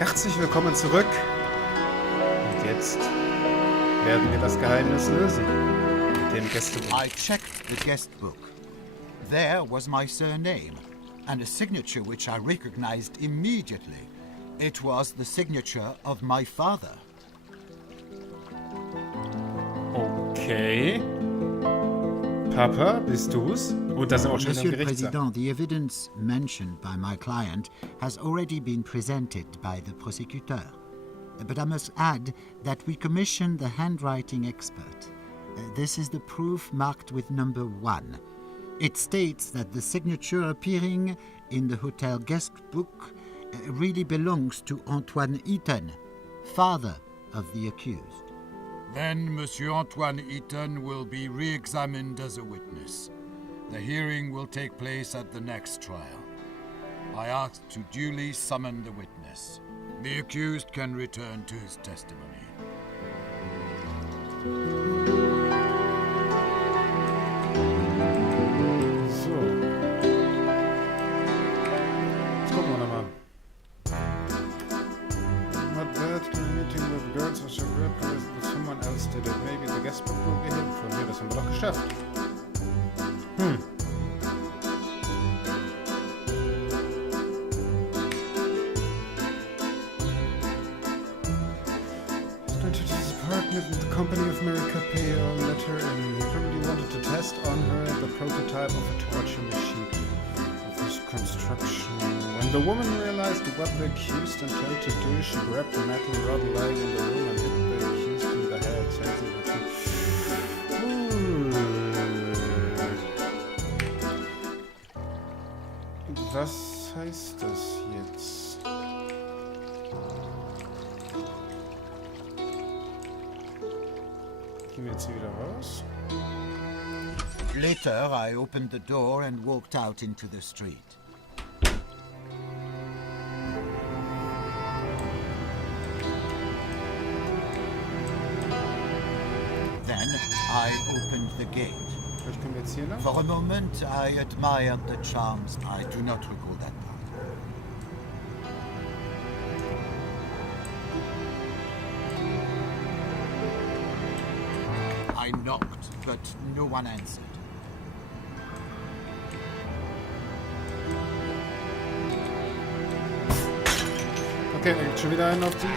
Herzlich willkommen zurück. Und jetzt werden wir das Geheimnis lösen. Mit dem Gästebuch. I checked the guest book. There was my surname, and a signature which I recognized immediately. It was the signature of my father. Okay. Papa, bist du's? Und das sind auch schon Monsieur le Gerichtssaal. Président, the evidence mentioned by my client has already been presented by the prosecutor. But I must add that we commissioned the handwriting expert. This is the proof marked with number 1. It states that the signature appearing in the hotel guest book really belongs to Antoine Eaton, father of the accused. Then Monsieur Antoine Eaton will be re-examined as a witness. The hearing will take place at the next trial. I ask to duly summon the witness. The accused can return to his testimony. So. Jetzt gucken wir nochmal. Not that meeting with girls was a great place, but someone else did it. Maybe the guest book will be hidden from here. Das haben wir doch geschafft. With the company of America pay a letter, and he probably wanted to test on her the prototype of a torture machine of this construction. When the woman realized what the accused intended to do, she grabbed the metal rod lying in the room and hit the accused in the head, sensing her to... Was heißt das jetzt? Gehen wir jetzt hier wieder raus. Later, I opened the door and walked out into the street. Then, I opened the gate. Vielleicht können wir jetzt hier lang. For a moment, I admired the charms. I do not recall that part. I knocked, but no one answered. Okay, da gibt's schon wieder einen auf die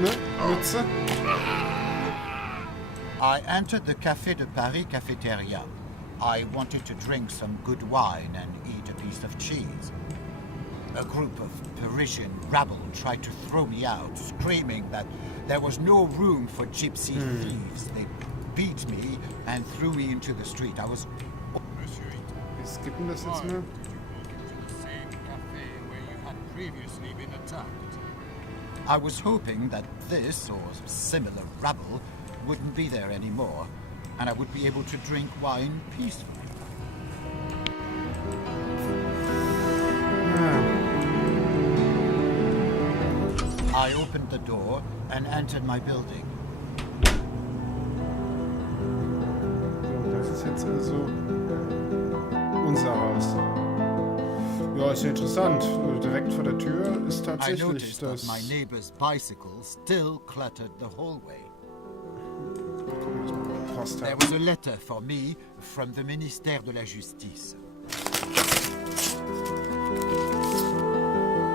Mütze. I entered the Café de Paris cafeteria. I wanted to drink some good wine and eat a piece of cheese. A group of Parisian rabble tried to throw me out, screaming that there was no room for gypsy thieves. They beat me and threw me into the street. I was... Monsieur Eaton, Wir skippen das jetzt why mal. did you walk into the same cafe where you had previously been attacked? I was hoping that this or similar rabble wouldn't be there anymore, and I would be able to drink wine peacefully. I opened the door and entered my building. So, das ist jetzt also unser Haus. Ja, ist ja interessant. Direkt vor der Tür ist I tatsächlich noticed that das... my neighbor's bicycle still cluttered the hallway. Post There was a letter for me from the Ministère de la Justice.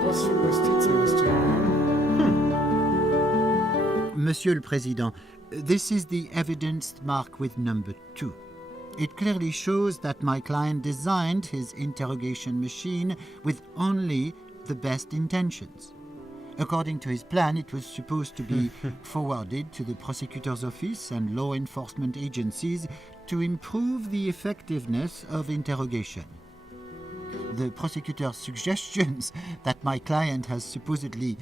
Was für ein Justizministerium? Monsieur le Président, this is the evidence marked with number 2. It clearly shows that my client designed his interrogation machine with only the best intentions. According to his plan, it was supposed to be forwarded to the prosecutor's office and law enforcement agencies to improve the effectiveness of interrogation. The prosecutor's suggestions that my client has supposedly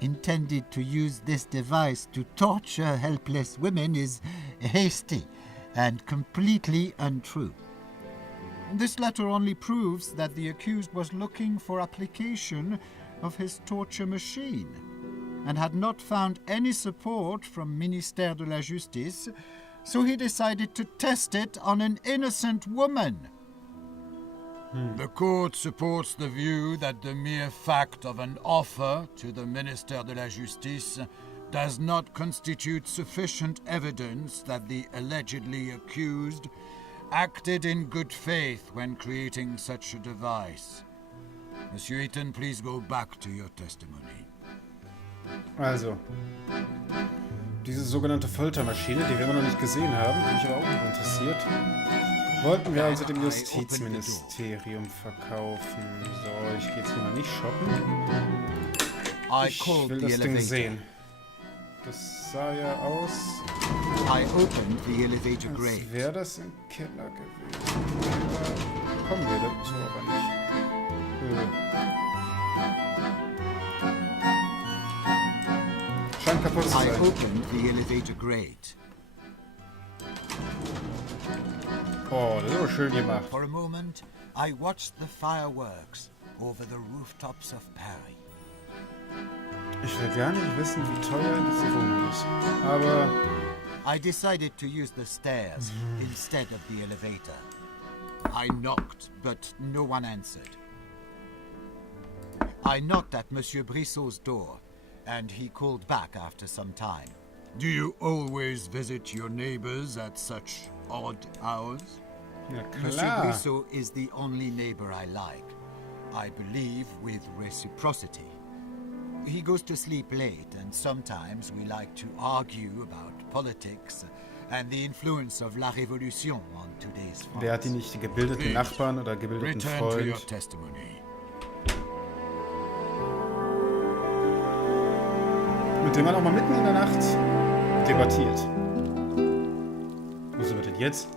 intended to use this device to torture helpless women is hasty and completely untrue. This letter only proves that the accused was looking for application of his torture machine and had not found any support from Ministère de la Justice, so he decided to test it on an innocent woman. The court supports the view that the mere fact of an offer to the Minister de la Justice does not constitute sufficient evidence that the allegedly accused acted in good faith when creating such a device. Monsieur Eaton, please go back to your testimony. Also, diese sogenannte Foltermaschine, die wir noch nicht gesehen haben, die mich aber auch noch interessiert, wollten wir also dem Justizministerium verkaufen. So, ich gehe jetzt mal nicht shoppen. Ich will das Ding sehen. Das sah ja aus, als wäre das im Keller gewesen. Da kommen wir dazu aber nicht. Scheint kaputt zu sein. Oh, das ist aber schön gemacht. For a moment, I watched the fireworks over the rooftops of Paris. Ich will gar nicht wissen, wie teuer diese Wohnung ist. Aber I decided to use the stairs instead of the elevator. I knocked, but no one answered. I knocked at Monsieur Brissot's door, and he called back after some time. Do you always visit your neighbors at such odd hours? ja Monsieur klar. Brissot is the only neighbor I like. I believe with reciprocity. He goes to sleep late, and sometimes we like to argue about politics and the influence of la Révolution on today's Wer hat die France. nicht gebildeten Nachbarn oder gebildeten Return to your Freund? testimony. Mit dem man auch mal mitten in der Nacht debattiert. Wo sind wir denn jetzt?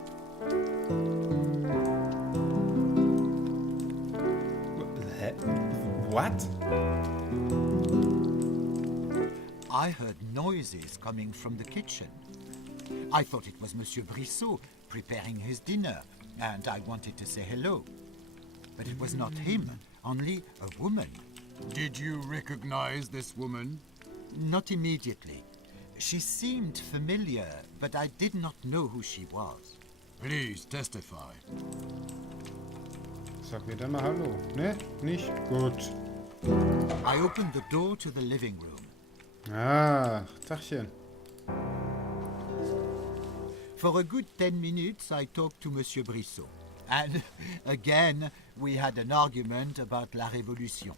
Hä? What? I heard noises coming from the kitchen. I thought it was Monsieur Brissot preparing his dinner, and I wanted to say hello. But it was not him, only a woman. Did you recognize this woman? Not immediately. She seemed familiar, but I did not know who she was. Please testify. Sag mir dann mal Hallo. Ne? Nicht? Gut. I opened the door to the living room. Ah, Tachchen. For a good 10 minutes, I talked to Monsieur Brissot. And again, we had an argument about la Révolution.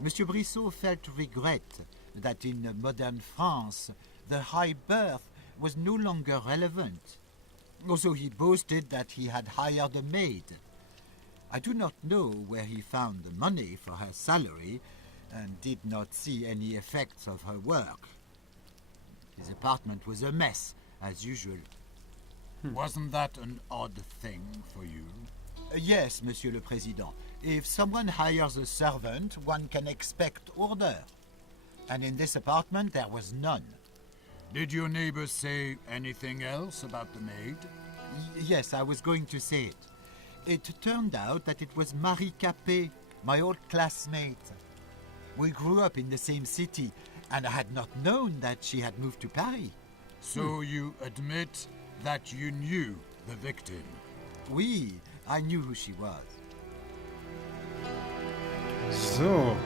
Monsieur Brissot felt regret that in modern France, the high birth was no longer relevant. Also, he boasted that he had hired a maid. I do not know where he found the money for her salary and did not see any effects of her work. His apartment was a mess, as usual. Wasn't that an odd thing for you? Yes, Monsieur le Président. If someone hires a servant, one can expect order. And in this apartment, there was none. Did your neighbors say anything else about the maid? Yes, I was going to say it. It turned out that it was Marie Capet, my old classmate. We grew up in the same city, and I had not known that she had moved to Paris. So you admit that you knew the victim? Oui, I knew who she was. So.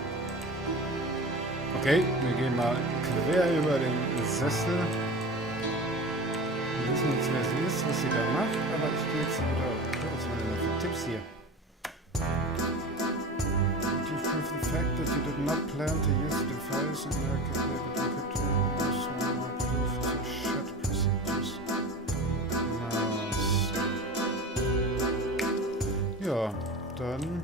Okay, wir gehen mal quer über den Sessel. Wir wissen jetzt, wer sie ist, was sie da macht, aber ich gehe jetzt wieder auf. Was waren denn da für Tipps hier? To prove the fact that you did not plan to use the device and proof to shut procedures. Ja, dann.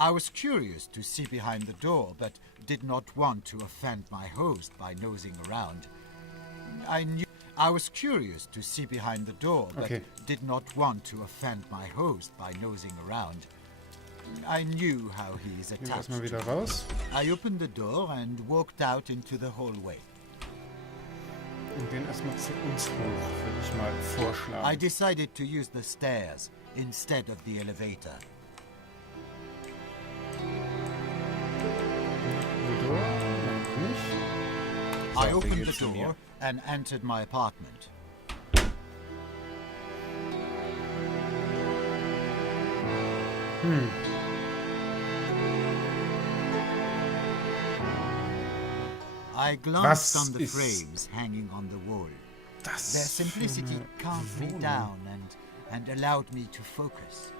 I was curious to see behind the door, but did not want to offend my host by nosing around. I was curious to see behind the door, but Okay. did not want to offend my host by nosing around. I knew how he is Gehen wir attached. erstmal wieder raus. I opened the door and walked out into the hallway. Und gehen erstmal zu uns hoch, würde ich mal I vorschlagen. decided to use the stairs instead of the elevator. Die Door? Noch nicht. I So, opened wie the geht's zu mir? door and entered my apartment. I glanced Was on the ist frames hanging on the wall. Das Their für simplicity eine calmed me Wohnung. down and allowed me to focus.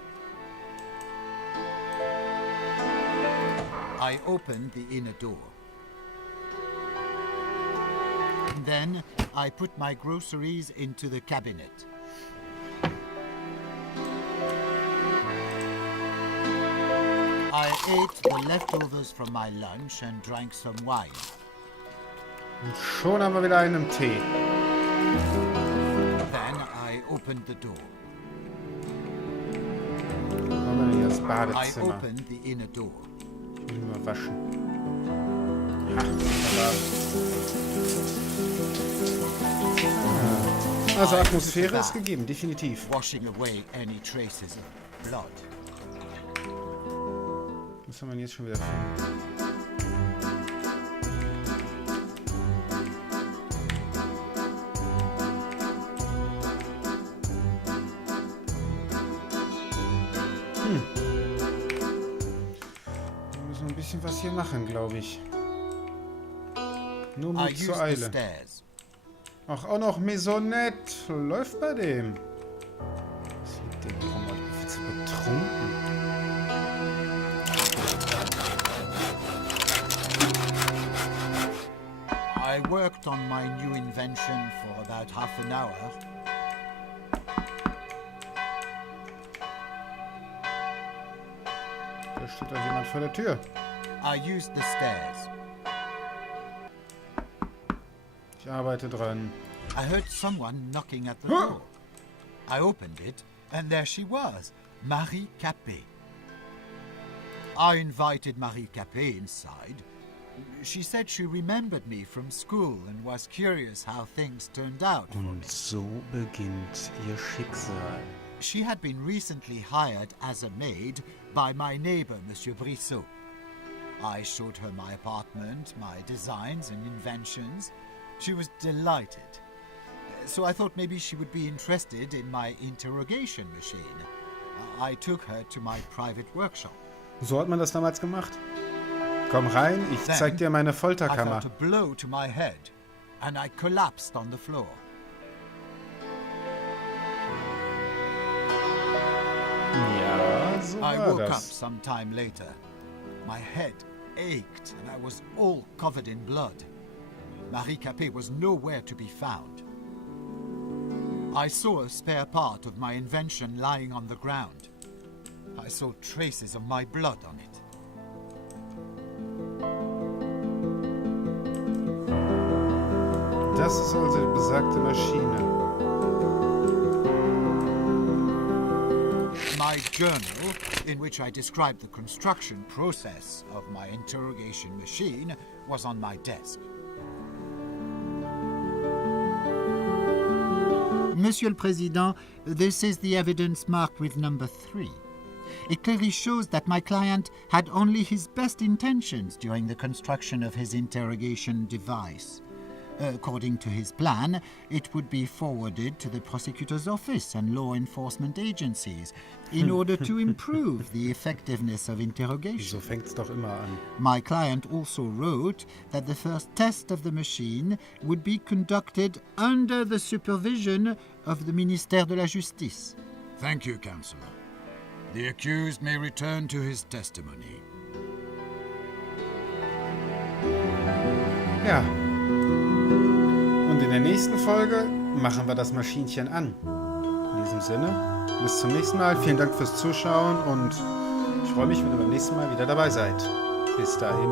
I opened the inner door. Then I put my groceries into the cabinet. I ate the leftovers from my lunch and drank some wine. Und schon haben wir wieder einen im Tee. Then I opened the door. Wo haben wir denn hier das I Badezimmer? opened the inner door. Ich muss mal waschen. Ha, wunderbar. Also Atmosphäre ist gegeben, definitiv. Washing away any traces of blood. Was haben wir denn jetzt schon wieder für? Wir müssen ein bisschen was hier machen, glaube ich. Nur I Mut used zur the Eile. stairs. Ach, auch noch Maisonette. Läuft bei dem. Was liegt denn hier rum? Ich bin viel zu betrunken. I worked on my new invention for about half an hour. Da steht doch jemand vor der Tür. I used the stairs. Ich arbeite dran. I heard someone knocking at the Huh? door. I opened it, and there she was, Marie Capet. I invited Marie Capet inside. She said she remembered me from school and was curious how things turned out for me. Und so beginnt ihr Schicksal. She had been recently hired as a maid by my neighbor, Monsieur Brissot. I showed her my apartment, my designs and inventions. She was delighted. So I thought maybe she would be interested in my interrogation machine. I took her to my private workshop. So hat man das damals gemacht. Komm rein, ich zeig dir meine I Folterkammer. felt a blow to my head, and I collapsed on the floor. Ja, so I war woke up das. some time later. My head ached, and I was all covered in blood. Marie Capet was nowhere to be found. I saw a spare part of my invention lying on the ground. I saw traces of my blood on it. Das ist also die besagte Maschine. My journal, in which I described the construction process of my interrogation machine, was on my desk. Monsieur le Président, this is the evidence marked with number 3. It clearly shows that my client had only his best intentions during the construction of his interrogation device. According to his plan, it would be forwarded to the prosecutor's office and law enforcement agencies in order to improve the effectiveness of interrogation. So fängt's doch immer an. My client also wrote that the first test of the machine would be conducted under the supervision of the Ministère de la Justice. Thank you, Counselor. The accused may return to his testimony. Ja. Und in der nächsten Folge machen wir das Maschinchen an. In diesem Sinne, bis zum nächsten Mal. Vielen Dank fürs Zuschauen und ich freue mich, wenn ihr beim nächsten Mal wieder dabei seid. Bis dahin.